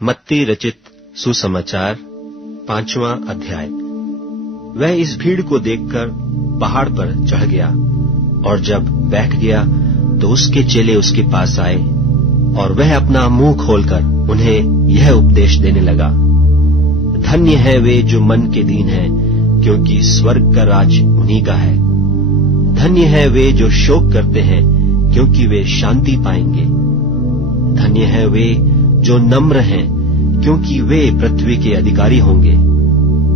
मत्ती रचित सुसमाचार 5वां अध्याय। वह इस भीड़ को देखकर पहाड़ पर चढ़ गया और जब बैठ गया तो उसके चेले उसके पास आए और वह अपना मुंह खोलकर उन्हें यह उपदेश देने लगा। धन्य है वे जो मन के दीन हैं, क्योंकि स्वर्ग का राज उन्हीं का है। धन्य है वे जो शोक करते हैं, क्योंकि वे शांति पाएंगे। धन्य है वे जो नम्र हैं, क्योंकि वे पृथ्वी के अधिकारी होंगे।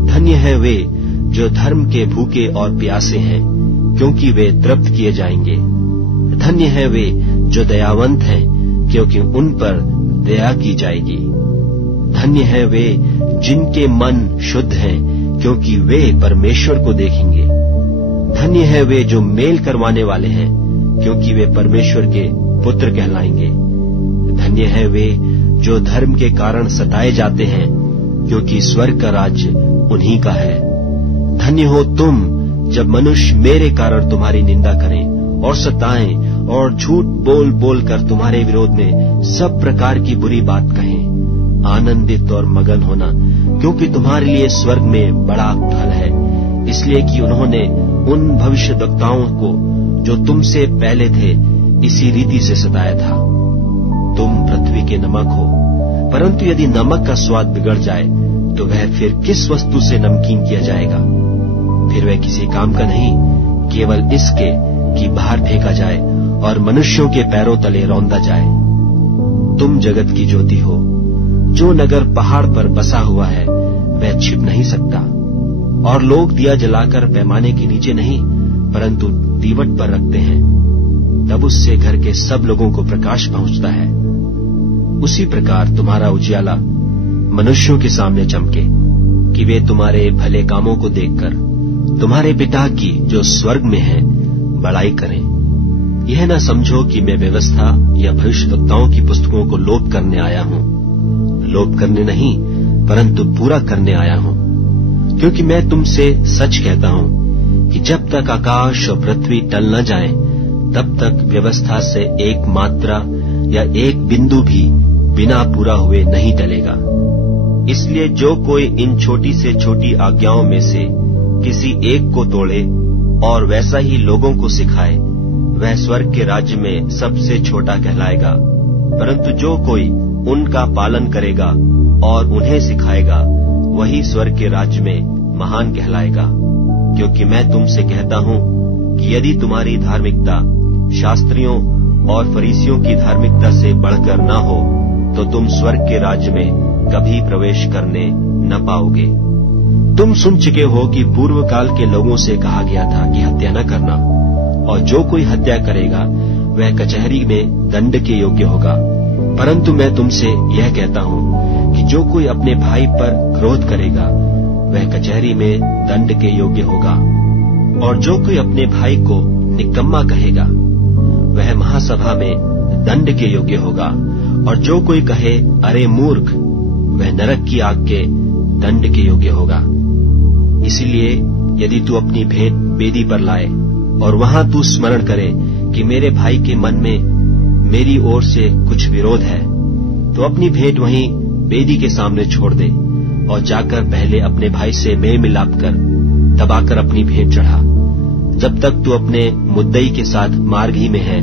धन्य है वे जो धर्म के भूखे और प्यासे हैं, क्योंकि वे तृप्त किए जाएंगे। धन्य है वे जो दयावंत हैं, क्योंकि उन पर दया की जाएगी। धन्य है वे जिनके मन शुद्ध हैं, क्योंकि वे परमेश्वर को देखेंगे। धन्य है वे जो मेल करवाने वाले हैं, क्योंकि वे परमेश्वर के पुत्र कहलाएंगे। धन्य है वे जो धर्म के कारण सताए जाते हैं, क्योंकि स्वर्ग का राज्य उन्हीं का है। धन्य हो तुम जब मनुष्य मेरे कारण तुम्हारी निंदा करें और सताएं और झूठ बोल बोल कर तुम्हारे विरोध में सब प्रकार की बुरी बात कहें। आनंदित और मगन होना, क्योंकि तुम्हारे लिए स्वर्ग में बड़ा फल है, इसलिए कि उन्होंने उन भविष्यद्वक्ताओं को जो तुमसे पहले थे इसी रीति से सताया था। तुम पृथ्वी के नमक हो, परंतु यदि नमक का स्वाद बिगड़ जाए तो वह फिर किस वस्तु से नमकीन किया जाएगा? फिर वह किसी काम का नहीं, केवल इसके कि बाहर फेंका जाए और मनुष्यों के पैरों तले रौंदा जाए। तुम जगत की ज्योति हो। जो नगर पहाड़ पर बसा हुआ है वह छिप नहीं सकता, और लोग दिया जलाकर पैमाने के नीचे नहीं परंतु दीवट पर रखते हैं, तब उससे घर के सब लोगों को प्रकाश पहुंचता है। उसी प्रकार तुम्हारा उजियाला मनुष्यों के सामने चमके, कि वे तुम्हारे भले कामों को देखकर तुम्हारे पिता की जो स्वर्ग में है बड़ाई करें। यह न समझो कि मैं व्यवस्था या भविष्यद्वक्ताओं की पुस्तकों को लोप करने आया हूं। लोप करने नहीं, परंतु पूरा करने आया हूं। क्योंकि मैं तुमसे सच कहता हूं कि जब तक आकाश और पृथ्वी टल न जाए, तब तक व्यवस्था से एक मात्रा या एक बिंदु भी बिना पूरा हुए नहीं टलेगा। इसलिए जो कोई इन छोटी से छोटी आज्ञाओं में से किसी एक को तोड़े और वैसा ही लोगों को सिखाए, वह स्वर्ग के राज्य में सबसे छोटा कहलाएगा। परंतु जो कोई उनका पालन करेगा और उन्हें सिखाएगा, वही स्वर्ग के राज्य में महान कहलाएगा। क्योंकि मैं तुमसे कहता हूं कि यदि तुम्हारी धार्मिकता शास्त्रियों और फरीसियों की धार्मिकता से बढ़कर न हो, तो तुम स्वर्ग के राज्य में कभी प्रवेश करने न पाओगे। तुम सुन चुके हो कि पूर्व काल के लोगों से कहा गया था कि हत्या न करना, और जो कोई हत्या करेगा वह कचहरी में दंड के योग्य होगा। परंतु मैं तुमसे यह कहता हूं कि जो कोई अपने भाई पर क्रोध करेगा वह कचहरी में दंड के योग्य होगा। और जो कोई अपने भाई को निकम्मा कहेगा वह महासभा में दंड के योग्य होगा। और जो कोई कहे अरे मूर्ख, वह नरक की आग के दंड के योग्य होगा। इसलिए यदि तू अपनी भेंट वेदी पर लाए और वहां तू स्मरण करे कि मेरे भाई के मन में मेरी ओर से कुछ विरोध है, तो अपनी भेंट वहीं वेदी के सामने छोड़ दे और जाकर पहले अपने भाई से मेल मिलाप कर, तब आकर अपनी भेंट चढ़ा। जब तक तू अपने मुद्दई के साथ मार्ग ही में है,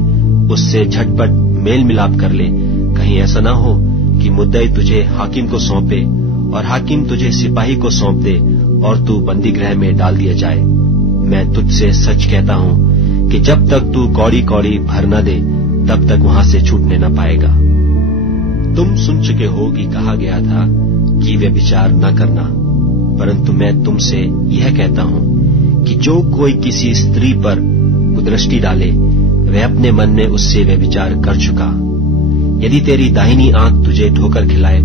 उससे झटपट मेल मिलाप कर ले। कहीं ऐसा ना हो कि मुद्दई तुझे हाकिम को सौंपे और हाकिम तुझे सिपाही को सौंप दे और तू बंदी गृह में डाल दिया जाए। मैं तुझसे सच कहता हूं कि जब तक तू कौड़ी कौड़ी भर न दे, तब तक वहां से छूटने न पाएगा। तुम सुन चुके हो कि कहा गया था कि व्यभिचार न करना, परंतु मैं तुमसे यह कहता हूं कि जो कोई किसी स्त्री पर कुदृष्टि डाले, वह अपने मन में उससे व्यभिचार कर चुका। यदि तेरी दाहिनी आंख तुझे ठोकर खिलाए,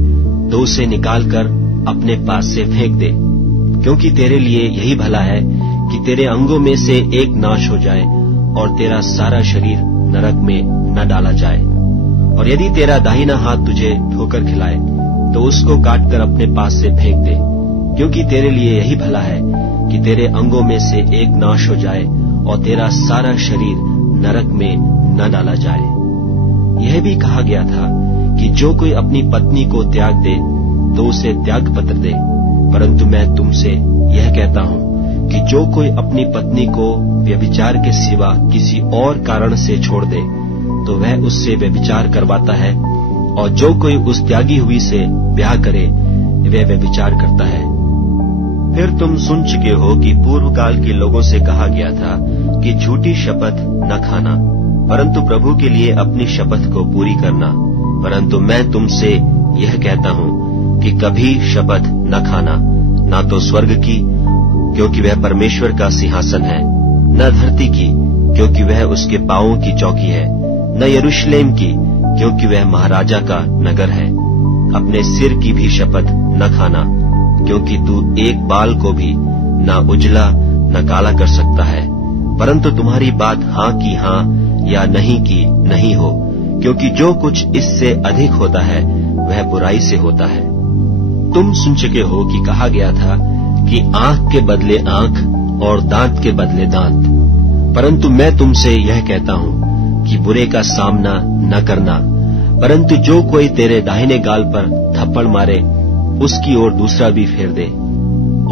तो उसे निकालकर अपने पास से फेंक दे, क्योंकि तेरे लिए यही भला है कि तेरे अंगों में से एक नाश हो जाए और तेरा सारा शरीर नरक में न डाला जाए। और यदि तेरा दाहिना हाथ तुझे ठोकर खिलाए, तो उसको काटकर अपने पास से फेंक दे, क्योंकि तेरे लिए यही भला है कि तेरे अंगों में से एक नाश हो जाए और तेरा सारा शरीर नरक में न डाला जाए। यह भी कहा गया था कि जो कोई अपनी पत्नी को त्याग दे तो उसे त्याग पत्र दे, परंतु मैं तुमसे यह कहता हूं कि जो कोई अपनी पत्नी को व्यभिचार के सिवा किसी और कारण से छोड़ दे तो वह उससे व्यभिचार करवाता है, और जो कोई उस त्यागी हुई से ब्याह करे वह व्यभिचार करता है। फिर तुम सुन चुके हो कि पूर्व काल के लोगों से कहा गया था कि झूठी शपथ न खाना, परंतु प्रभु के लिए अपनी शपथ को पूरी करना। परंतु मैं तुमसे यह कहता हूं कि कभी शपथ न खाना, ना तो स्वर्ग की, क्योंकि वह परमेश्वर का सिंहासन है, न धरती की, क्योंकि वह उसके पांवों की चौकी है, न यरूशलेम की, क्योंकि वह महाराजा का नगर है। अपने सिर की भी शपथ न खाना, क्योंकि तू एक बाल को भी न उजला न काला कर सकता है, परंतु तुम्हारी बात हाँ की हाँ या नहीं की नहीं हो, क्योंकि जो कुछ इससे अधिक होता है वह बुराई से होता है। तुम सुन चुके हो कि कहा गया था कि आंख के बदले आंख और दांत के बदले दांत, परंतु मैं तुमसे यह कहता हूं कि बुरे का सामना न करना, परंतु जो कोई तेरे दाहिने गाल पर थप्पड़ मारे उसकी ओर दूसरा भी फेर दे।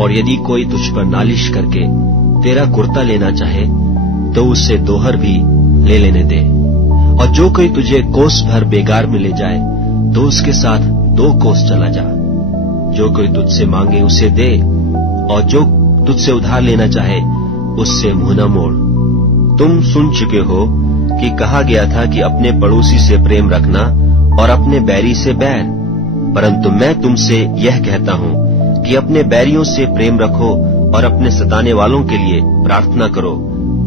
और यदि कोई तुझ पर नालिश करके तेरा कुर्ता लेना चाहे तो उससे दोहर भी ले लेने दे। और जो कोई तुझे कोस भर बेगार में ले जाए तो उसके साथ 2 कोस चला जा। जो कोई तुझसे मांगे उसे दे, और जो तुझसे उधार लेना चाहे उससे मुंह न मोड़। तुम सुन चुके हो कि कहा गया था कि अपने पड़ोसी से प्रेम रखना और अपने बैरी से बैर, परंतु मैं तुमसे यह कहता हूं कि अपने बैरियों से प्रेम रखो और अपने सताने वालों के लिए प्रार्थना करो,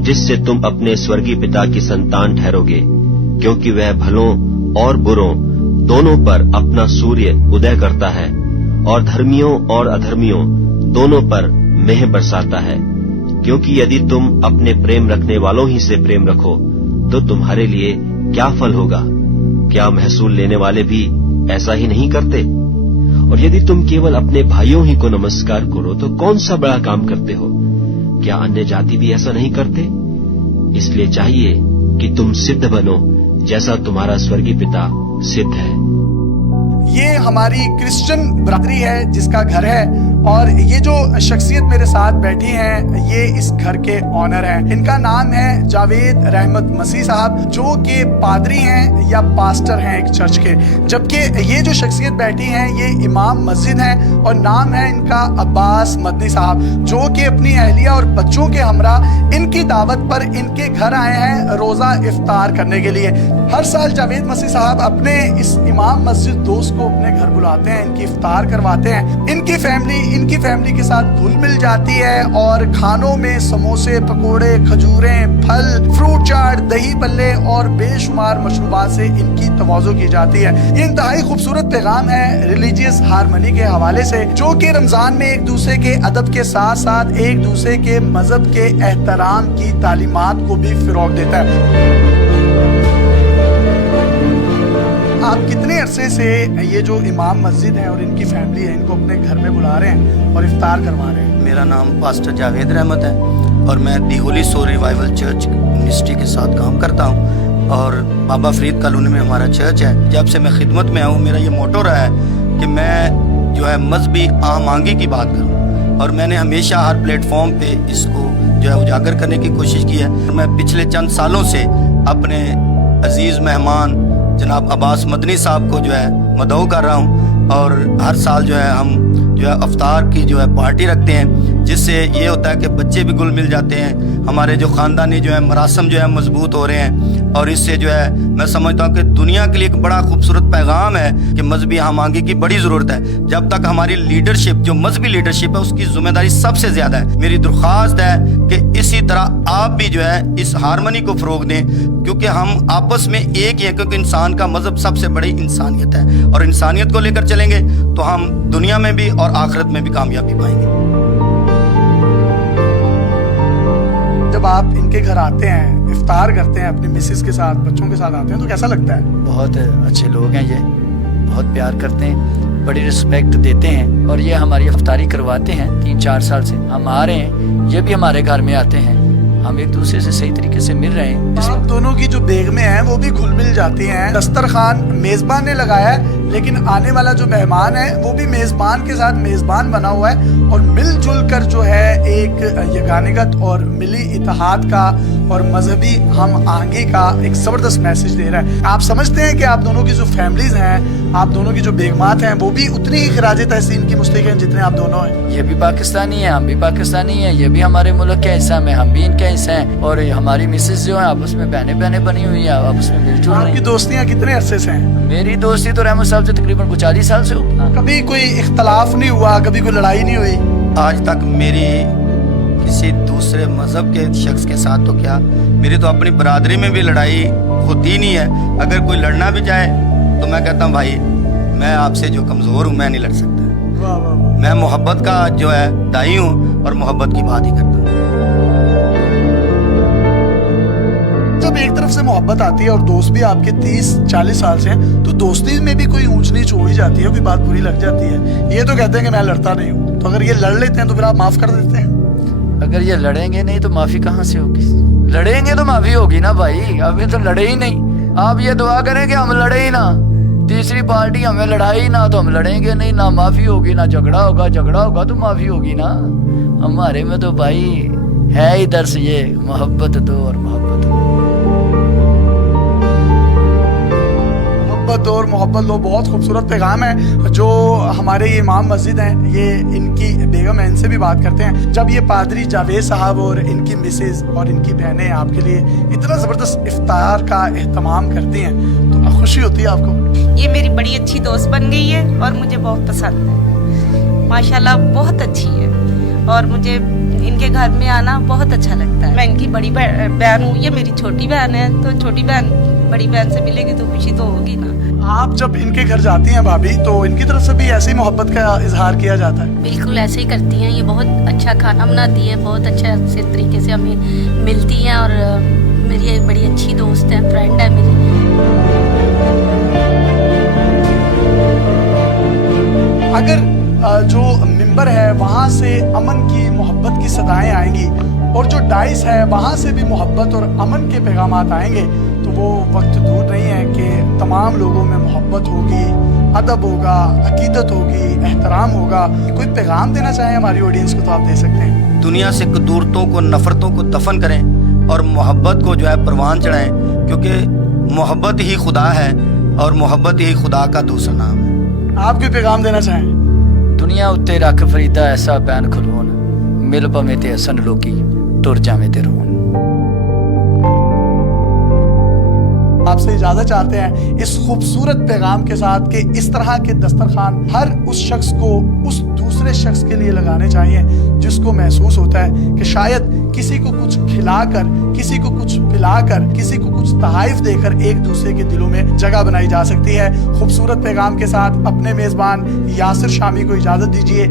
जिससे तुम अपने स्वर्गीय पिता की संतान ठहरोगे, क्योंकि वह भलों और बुरों दोनों पर अपना सूर्य उदय करता है और धर्मियों और अधर्मियों दोनों पर मेह बरसाता है। क्योंकि यदि तुम अपने प्रेम रखने वालों ही से प्रेम रखो तो तुम्हारे लिए क्या फल होगा? क्या महसूल लेने वाले भी ऐसा ही नहीं करते? और यदि तुम केवल अपने भाइयों ही को नमस्कार करो तो कौन सा बड़ा काम करते हो? क्या अन्य जाति भी ऐसा नहीं करते? इसलिए चाहिए कि तुम सिद्ध बनो जैसा तुम्हारा स्वर्गीय पिता सिद्ध है। ये हमारी क्रिश्चियन ब्रदरी है जिसका घर है, और ये जो शख्सियत मेरे साथ बैठी हैं ये इस घर के ऑनर हैं। इनका नाम है जावेद रहमत मसीह साहब, जो कि पादरी हैं या पास्टर हैं एक चर्च के। जबकि ये जो शख्सियत बैठी हैं ये इमाम मस्जिद हैं, और नाम है इनका अब्बास मदनी साहब, जो कि अपनी अहलिया और बच्चों के हमरा इनकी दावत पर इनके घर आए हैं रोजा इफ्तार करने के लिए। हर साल जावेद मसीह साहब अपने इस इमाम मस्जिद दोस्त को अपने घर बुलाते हैं, इनकी इफ्तार करवाते हैं। इनकी फैमिली के साथ घुल मिल जाती है, और खानों में समोसे, पकोड़े, खजूरें, फल, फ्रूट चाट, दही बल्ले और बेशुमार मशरूबात से इनकी तवाज़ो की जाती है। ये इंतहाई खूबसूरत पैगाम है रिलीजियस हारमनी के हवाले से, जो कि रमजान में एक दूसरे के अदब के साथ साथ एक दूसरे के मजहब के एहतराम की तालीमात को भी फिरोग देता है। आप कितने अरसे से ये जो इमाम मस्जिद है और इनकी फैमिली है इनको अपने घर में बुला रहे हैं और इफ्तार करवा रहे हैं? मेरा नाम पास्टर जावेद रहमत है और मैं the holy soul revival church ministry के साथ काम करता हूँ, और बाबा फरीद कॉलोनी में हमारा चर्च है। जब से मैं खिदमत में आऊँ मेरा ये मोटो रहा है कि मैं जो है मजहबी आमांगी की बात करूँ, और मैंने हमेशा हर प्लेटफॉर्म पे इसको जो है उजागर करने की कोशिश की है। मैं पिछले चंद सालों से अपने अजीज़ मेहमान जनाब अब्बास मदनी साहब को जो है मदऊ कर रहा हूँ, और हर साल जो है हम जो है अफ्तार की जो है पार्टी रखते हैं, जिससे ये होता है कि बच्चे भी घुल मिल जाते हैं, हमारे जो ख़ानदानी जो है मरासम जो है मजबूत हो रहे हैं, और इससे जो है मैं समझता हूँ कि दुनिया के लिए एक बड़ा खूबसूरत पैगाम है कि मजहबी हमांगी की बड़ी ज़रूरत है। जब तक हमारी लीडरशिप जो मजहबी लीडरशिप है उसकी जिम्मेदारी सबसे ज़्यादा है। मेरी दरख्वास्त है कि इसी तरह आप भी जो है इस हारमनी को फ़रोग दें, क्योंकि हम आपस में एक ही हैं, क्योंकि इंसान का मजहब सबसे बड़ी इंसानियत है, और इंसानियत को लेकर चलेंगे तो हम दुनिया में भी और आखिरत में भी कामयाबी पाएंगे। जब आप इनके घर आते हैं, इफ्तार करते हैं अपनी मिसेस के साथ, बच्चों के साथ आते हैं, तो कैसा लगता है? बहुत अच्छे लोग हैं ये, बहुत प्यार करते हैं, बड़ी रिस्पेक्ट देते हैं, और ये हमारी इफ्तारी करवाते हैं। 3-4 साल से हम आ रहे हैं, ये भी हमारे घर में आते हैं, हम एक दूसरे से सही तरीके से मिल रहे हैं। आप दोनों की जो बेगमें हैं वो भी घुल मिल जाती हैं। दस्तरखान मेजबान ने लगाया है, लेकिन आने वाला जो मेहमान है वो भी मेजबान के साथ मेजबान बना हुआ है और मिलजुल कर जो है एक यगानियत और मिली इत्तेहाद का और मजहबी हम आहंगी का एक ज़बरदस्त मैसेज दे रहा है। आप समझते हैं कि आप दोनों की जो फैमिलीज हैं, आप दोनों की जो बेगमात हैं, वो भी उतनी ही खिराज तहसीन की मुस्तहिक हैं जितने आप दोनों हैं। ये भी पाकिस्तानी है, हम भी पाकिस्तानी हैं, ये भी हमारे मुल्क के हिस्सा में, हम भी इनके हिस्से हैं। और हमारी मिसेज जो है आपस में बहनें बहनें बनी हुई है, आपस में मिलजुल रही आपकी हैं। दोस्तियाँ कितने अरसे से हैं? मेरी दोस्ती तो रहमत साहब से तकरीबन कुछ 40 साल से होगी। कभी कोई इख्तलाफ नहीं हुआ, कभी कोई लड़ाई नहीं हुई? आज तक मेरी किसी दूसरे मजहब के शख्स के साथ तो क्या, मेरी तो अपनी बरादरी में भी लड़ाई होती नहीं है। अगर कोई लड़ना भी चाहे तो मैं कहता हूँ भाई मैं आपसे जो कमज़ोर हूँ मैं नहीं लड़ सकता। वाह वाह वाह। मैं मोहब्बत का जो है दाई हूँ और मोहब्बत की बात ही करता हूँ। जब एक तरफ से मोहब्बत आती है और दोस्त भी आपके 30-40 साल से हैं, तो दोस्ती में भी कोई ऊंच नीच हो ही जाती है, कोई बात बुरी लग जाती है। ये तो कहते हैं कि मैं लड़ता नहीं हूँ, तो अगर ये लड़ लेते हैं तो फिर आप माफ कर देते हैं? अगर ये लड़ेंगे नहीं तो माफी कहाँ से होगी? लड़ेंगे तो माफी होगी ना भाई, अभी तो लड़े ही नहीं। आप ये दुआ करें कि हम लड़े ही ना, तीसरी पार्टी हमें लड़ाई ना, तो हम लड़ेंगे नहीं, ना माफी होगी, ना झगड़ा होगा, झगड़ा होगा तो माफी होगी ना। हमारे में तो भाई है ही दर्स ये, मोहब्बत दो और मोहब्बत दो। मोहब्बत और मोहब्बत लो, बहुत खूबसूरत पैगाम है जो हमारे ये इमाम मस्जिद हैं, ये इनकी बेगम है, इनसे भी बात करते हैं। जब ये पादरी जावेद साहब और इनकी मिसेज और इनकी बहनें आपके लिए इतना ज़बरदस्त इफ्तार का एहतमाम करती हैं तो खुशी होती है आपको? ये मेरी बड़ी अच्छी दोस्त बन गई है और मुझे बहुत पसंद है, माशाल्लाह बहुत अच्छी है और मुझे इनके घर में आना बहुत अच्छा लगता है। मैं इनकी बड़ी बहन हूँ, ये मेरी छोटी बहन है, तो छोटी बहन बड़ी बहन से मिलेगी तो खुशी तो होगी ना। आप जब इनके घर जाती हैं भाभी, तो इनकी तरफ से भी ऐसी मोहब्बत का इजहार किया जाता है? बिल्कुल ऐसे ही करती हैं। ये बहुत अच्छा खाना बनाती है, बहुत अच्छे से तरीके से हमें मिलती हैं और मेरी एक बड़ी अच्छी दोस्त है, फ्रेंड है मेरी। अगर जो मिंबर है वहाँ से अमन की मोहब्बत की सदाएं आएंगी और जो डाइस है वहाँ से भी मोहब्बत और अमन के पैगामात आएंगे, तो वो वक्त दूर नहीं है कि तमाम लोगों में मोहब्बत होगी, अदब होगा, अकीदत होगी, एहतराम होगा। कोई पैगाम देना चाहें हमारी ऑडियंस को तो आप दे सकते हैं। दुनिया से कदूरतों को, नफरतों को दफन करें और मोहब्बत को जो है परवान चढ़ाएं, क्योंकि मोहब्बत ही खुदा है और मोहब्बत ही खुदा का दूसरा नाम है। आप कोई पैगाम देना चाहें? दुनिया उत्ते रख फरीदा ऐसा बैन खलोन, मिल पवे ते हसन लोकी टुर जावे ते रोन। आपसे इजाजत चाहते हैं इस खूबसूरत पैगाम के साथ कि इस तरह के दस्तरखान हर उस शख्स को उस दूसरे शख्स के लिए लगाने चाहिए जिसको महसूस होता है कि शायद किसी को कुछ खिलाकर, किसी को कुछ पिलाकर, किसी को कुछ तहाइफ देकर एक दूसरे के दिलों में जगह बनाई जा सकती है। खूबसूरत पैगाम के साथ अपने मेजबान यासिर शामी को इजाजत दीजिए।